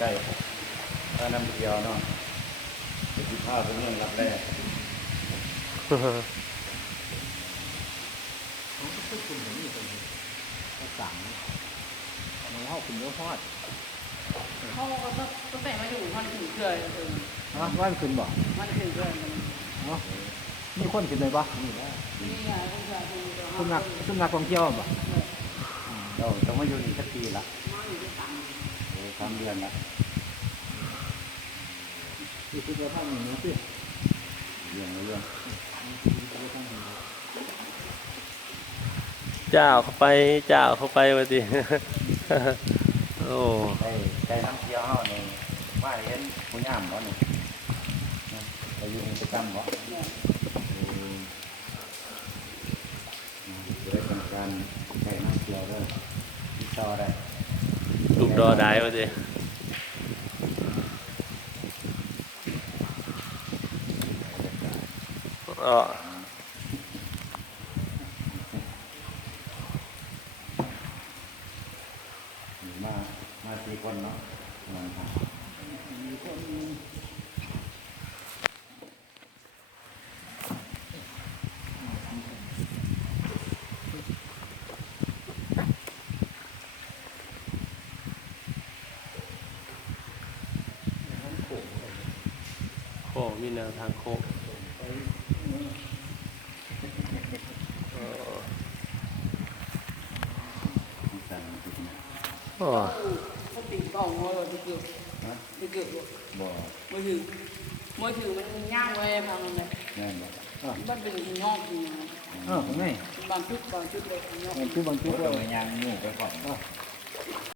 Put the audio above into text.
ใกล้ถ้าน้ำเที่ยวเนาะจะที่ผ้าเป็นเรื่องรับแรก เขาก็พูดคุณผมอยู่ตรงนี้ก็สั่งมันเล่าคุณเยอะพอด เขาก็ต้องแต่งมาอยู่มันถึงเกลือเออ นะว่ามันขึ้นบ่ มันถึงเกลือมัน เนาะมีคนขึ้นเลยปะ นี่แหละ นี่ไงคุณจะคุณจะ ซุ่มนักท่องเที่ยวบ่ เราต้องมาอยู่นี่สักปีละ มาอยู่ด้วยกัน 3 เดือนละ ที่คือท่านอย่างนี้สิ เรื่อง เจ้าเข้าไปเจ้าเข้าไปมาดิ โอ้ ได้น้ำเที่ยวเฮานี่ว่าเห็นผู้ย่ามบ่นี่ไปอยู่ในประจำบ่จะได้ทำการใช้น้ำเที่ยวด้วยติดต่อได้ ลูกดอได้มาดิอ๋อ มา4 คนเนาะประมาณครับ มีคน โค้งมีแนวทางโค้งอ๋อ สั่งติดนะ อ๋อ เขาติดกล่องเลยไปเกือบ ฮะ ไปเกือบ บ่ มือถือมันย่างไว้พังเลย แม่นบ่ มันเป็นยอดจริง ผมไง บางชุดเลยยอด คือบาง ทุ จุ ก ด ค เรา นยางงูไปก่อน เนาะ